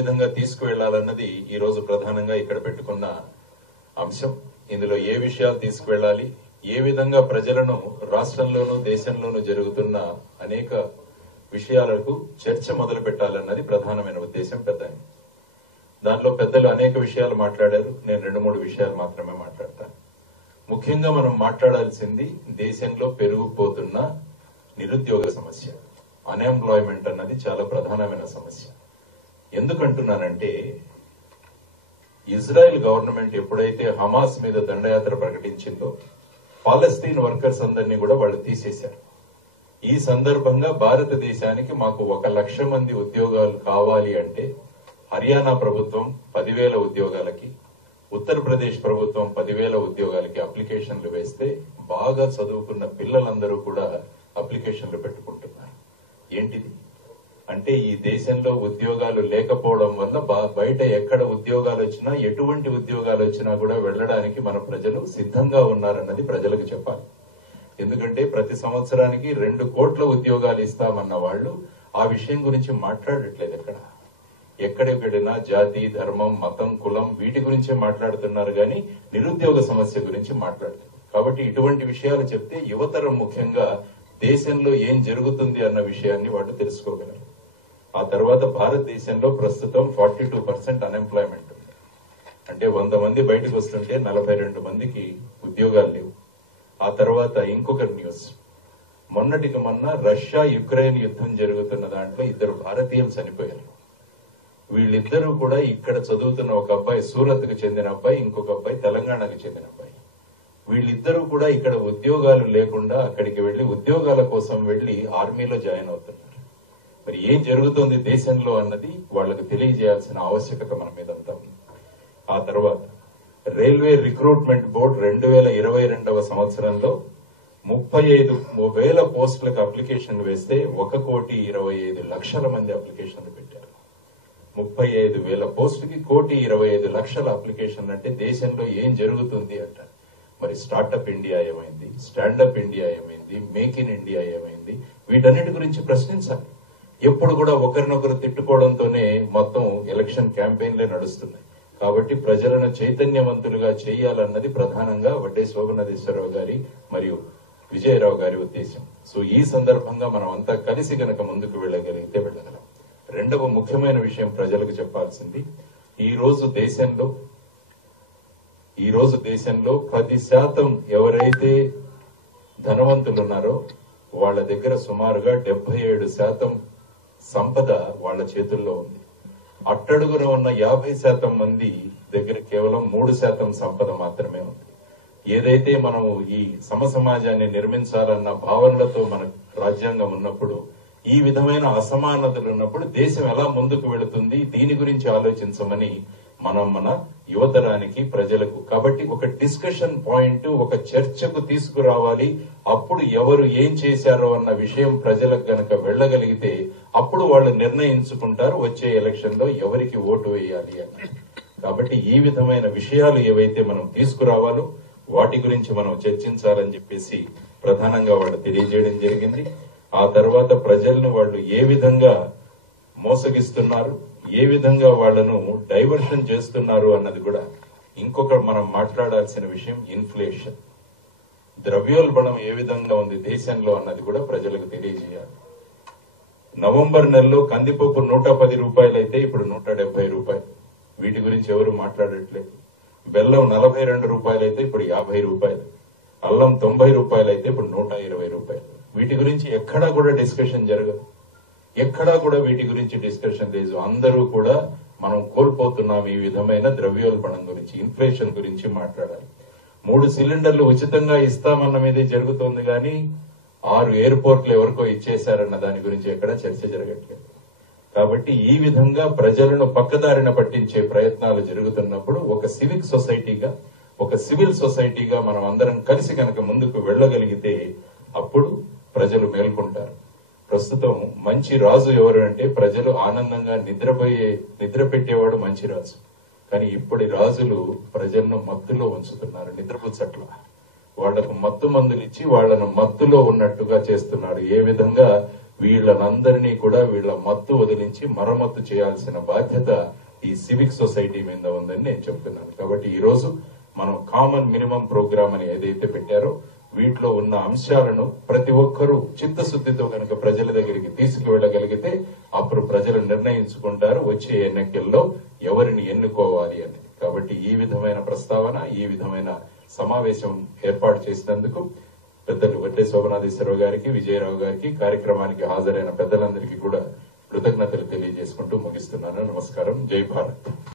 విధంగా తీసుకువెళ్లాలన్నది ఈ రోజు ప్రధానంగా ఇక్కడ పెట్టుకున్న అంశం. ఇందులో ఏ విషయాలు తీసుకువెళ్లాలి, ఏ విధంగా ప్రజలను రాష్ట్రంలోనూ దేశంలోనూ జరుగుతున్న అనేక విషయాలకు చర్చ మొదలు పెట్టాలన్నది ప్రధానమైన ఉద్దేశం. దానిలో పెద్దలు అనేక విషయాలు మాట్లాడారు. నేను 2-3 విషయాలు మాత్రమే మాట్లాడతాను. ముఖ్యంగా మనం మాట్లాడాల్సింది దేశంలో పెరిగిపోతున్న నిరుద్యోగ సమస్య. అన్ఎంప్లాయ్మెంట్ అన్నది చాలా ప్రధానమైన సమస్య. ఎందుకంటున్నానంటే, ఇజ్రాయెల్ గవర్నమెంట్ ఎప్పుడైతే హమాస్ మీద దండయాత్ర ప్రకటించిందో పాలస్తీన్ వర్కర్స్ అందరినీ కూడా వాళ్ళు తీసేశారు. ఈ సందర్భంగా భారతదేశానికి మాకు 1 లక్ష మంది ఉద్యోగాలు కావాలి అంటే హర్యానా ప్రభుత్వం 10,000 ఉద్యోగాలకి, ఉత్తరప్రదేశ్ ప్రభుత్వం 10,000 ఉద్యోగాలకి అప్లికేషన్లు వేస్తే బాగా చదువుకున్న పిల్లలందరూ కూడా అప్లికేషన్లు పెట్టుకుంటున్నారు. ఏంటిది అంటే, ఈ దేశంలో ఉద్యోగాలు లేకపోవడం వల్ల బయట ఎక్కడ ఉద్యోగాలు వచ్చినా, ఎటువంటి ఉద్యోగాలు వచ్చినా కూడా వెళ్లడానికి మన ప్రజలు సిద్ధంగా ఉన్నారన్నది ప్రజలకు చెప్పాలి. ఎందుకంటే ప్రతి సంవత్సరానికి 2 కోట్ల ఉద్యోగాలు ఇస్తామన్న వాళ్ళు ఆ విషయం గురించి మాట్లాడట్లేదు. ఎక్కడెక్కడైనా జాతి, ధర్మం, మతం, కులం వీటి గురించే మాట్లాడుతున్నారు గాని నిరుద్యోగ సమస్య గురించి మాట్లాడుతున్నారు. కాబట్టి ఇటువంటి విషయాలు చెప్తే యువతరం ముఖ్యంగా దేశంలో ఏం జరుగుతుంది అన్న విషయాన్ని వాళ్ళు తెలుసుకోగలరు. ఆ తర్వాత భారతదేశంలో ప్రస్తుతం 42% అన్ఎంప్లాయ్మెంట్ ఉంది. అంటే 100 మంది బయటకు వస్తుంటే 42 మందికి ఉద్యోగాలు లేవు. ఆ తర్వాత ఇంకొక న్యూస్, మొన్నటికి మొన్న రష్యా యుక్రెయిన్ యుద్ధం జరుగుతున్న దాంట్లో 2 భారతీయులు చనిపోయారు. వీళ్ళిద్దరూ కూడా ఇక్కడ చదువుతున్న ఒక అబ్బాయి సూరత్ కు చెందిన అబ్బాయి, ఇంకొక అబ్బాయి తెలంగాణకు చెందిన అబ్బాయి. వీళ్ళిద్దరూ కూడా ఇక్కడ ఉద్యోగాలు లేకుండా అక్కడికి వెళ్లి ఉద్యోగాల కోసం వెళ్లి ఆర్మీలో జాయిన్ అవుతున్నారు. మరి ఏం జరుగుతోంది దేశంలో అన్నది వాళ్లకు తెలియజేయాల్సిన ఆవశ్యకత మన మీదంతా ఉంది. ఆ తర్వాత రైల్వే రిక్రూట్మెంట్ బోర్డు 2022వ సంవత్సరంలో 35,000 పోస్టులకు అప్లికేషన్లు వేస్తే 1,25,00,000 మంది అప్లికేషన్లు పెట్టారు. 35,000 పోస్టుకి 1,25,00,000 అప్లికేషన్లు అంటే దేశంలో ఏం జరుగుతుంది అంటారు. మరి స్టార్టప్ ఇండియా ఏమైంది, స్టాండప్ ఇండియా ఏమైంది, మేక్ ఇన్ ఇండియా ఏమైంది, వీటన్నిటి గురించి ప్రశ్నించాలి. ఎప్పుడు కూడా ఒకరినొకరు తిట్టుకోవడంతోనే మొత్తం ఎలక్షన్ క్యాంపెయిన్లే నడుస్తున్నాయి. కాబట్టి ప్రజలను చైతన్యవంతులుగా చేయాలన్నది ప్రధానంగా వడ్డే శోభనాథేశ్వరరావు గారి మరియు విజయరావు గారి ఉద్దేశం. సో ఈ సందర్భంగా మనం అంతా కలిసి గనక ముందుకు వెళ్ళగలిగితే వెళ్ళగలం. రెండవ ముఖ్యమైన విషయం ప్రజలకు చెప్పాల్సింది, ఈ రోజు దేశంలో 10% ఎవరైతే ధనవంతులున్నారో వాళ్ళ దగ్గర సుమారుగా 77% సంపద వాళ్ళ చేతుల్లో ఉంది. అట్టడుగున ఉన్న 50% మంది దగ్గర కేవలం 3% సంపద మాత్రమే ఉంది. ఏదైతే మనం ఈ సమసమాజాన్ని నిర్మించాలన్న భావనలతో మన రాజ్యాంగం ఉన్నప్పుడు, ఈ విధమైన అసమానతలు ఉన్నప్పుడు దేశం ఎలా ముందుకు వెళుతుంది, దీని గురించి ఆలోచించమని మనం మన యువతరానికి, ప్రజలకు కాబట్టి ఒక డిస్కషన్ పాయింట్, ఒక చర్చకు తీసుకురావాలి. అప్పుడు ఎవరు ఏం చేశారో అన్న విషయం ప్రజలకు గనక వెళ్లగలిగితే అప్పుడు వాళ్ళు నిర్ణయించుకుంటారు వచ్చే ఎలక్షన్ లో ఎవరికి ఓటు వేయాలి అని. కాబట్టి ఈ విధమైన విషయాలు ఏవైతే మనం తీసుకురావాలో వాటి గురించి మనం చర్చించాలని చెప్పేసి ప్రధానంగా వాళ్ళు తెలియజేయడం జరిగింది. ఆ తర్వాత ప్రజలను వాళ్ళు ఏ విధంగా మోసగిస్తున్నారు, ఏ విధంగా వాళ్లను డైవర్షన్ చేస్తున్నారు అన్నది కూడా ఇంకొక మనం మాట్లాడాల్సిన విషయం. ఇన్ఫ్లేషన్, ద్రవ్యోల్బణం ఏ విధంగా ఉంది దేశంలో అన్నది కూడా ప్రజలకు తెలియజేయాలి. నవంబర్ నెలలో కందిపప్పు 110 రూపాయలు అయితే ఇప్పుడు 170 రూపాయలు. వీటి గురించి ఎవరు మాట్లాడట్లేదు. బెల్లం 42 రూపాయలు అయితే ఇప్పుడు 50 రూపాయలు. అల్లం 90 రూపాయలు అయితే ఇప్పుడు 120 రూపాయలు. వీటి గురించి ఎక్కడా కూడా డిస్కషన్ జరగదు. ఎక్కడా కూడా వీటి గురించి డిస్కషన్ లేదు. అందరూ కూడా మనం కోల్పోతున్నాం ఈ విధమైన ద్రవ్యోల్బణం గురించి, ఇన్ఫ్లేషన్ గురించి మాట్లాడాలి. 3 సిలిండర్లు ఉచితంగా ఇస్తామన్న మీదే జరుగుతోంది కానీ 6 ఎయిర్పోర్ట్లు ఎవరికో ఇచ్చేశారన్న దాని గురించి ఎక్కడా చర్చ జరగట్లేదు. కాబట్టి ఈ విధంగా ప్రజలను పక్కదారిన పట్టించే ప్రయత్నాలు జరుగుతున్నప్పుడు ఒక సివిల్ సొసైటీగా మనం అందరం కలిసి కనుక ముందుకు వెళ్ళగలిగితే అప్పుడు ప్రజలు మేల్కొంటారు. ప్రస్తుతం మంచి రాజు ఎవరు అంటే, ప్రజలు ఆనందంగా నిద్ర పెట్టేవాడు మంచి రాజు. కానీ ఇప్పటి రాజులు ప్రజలను మత్తులో ఉంచుతున్నారు, నిద్రపుచ్చట్ల. వాళ్లకు మత్తు మందులు ఇచ్చి వాళ్లను మత్తులో ఉన్నట్టుగా చేస్తున్నాడు. ఏ విధంగా వీళ్ళనందరినీ కూడా వీళ్ళ మత్తు వదిలించి మరమ్మత్తు చేయాల్సిన బాధ్యత ఈ సివిక్ సొసైటీ మీద ఉందని నేను చెప్తున్నాను. కాబట్టి ఈ రోజు మనం కామన్ మినిమం ప్రోగ్రామ్ అని ఏదైతే పెట్టారో వీటిలో ఉన్న అంశాలను ప్రతి ఒక్కరూ చిత్తశుద్ధితో కనుక ప్రజల దగ్గరికి తీసుకువెళ్ళగలిగితే అప్పుడు ప్రజలు నిర్ణయించుకుంటారు వచ్చే ఎన్నికల్లో ఎవరిని ఎన్నుకోవాలి అని. కాబట్టి ఈ విధమైన ప్రస్తావన, ఈ విధమైన సమావేశం ఏర్పాటు చేసినందుకు పెద్దలు వడ్డే శోభనాధీశ్వరరావు గారికి, విజయరావు గారికి, కార్యక్రమానికి హాజరైన పెద్దలందరికీ కూడా కృతజ్ఞతలు తెలియజేసుకుంటూ ముగిస్తున్నాను. నమస్కారం. జై భారత్.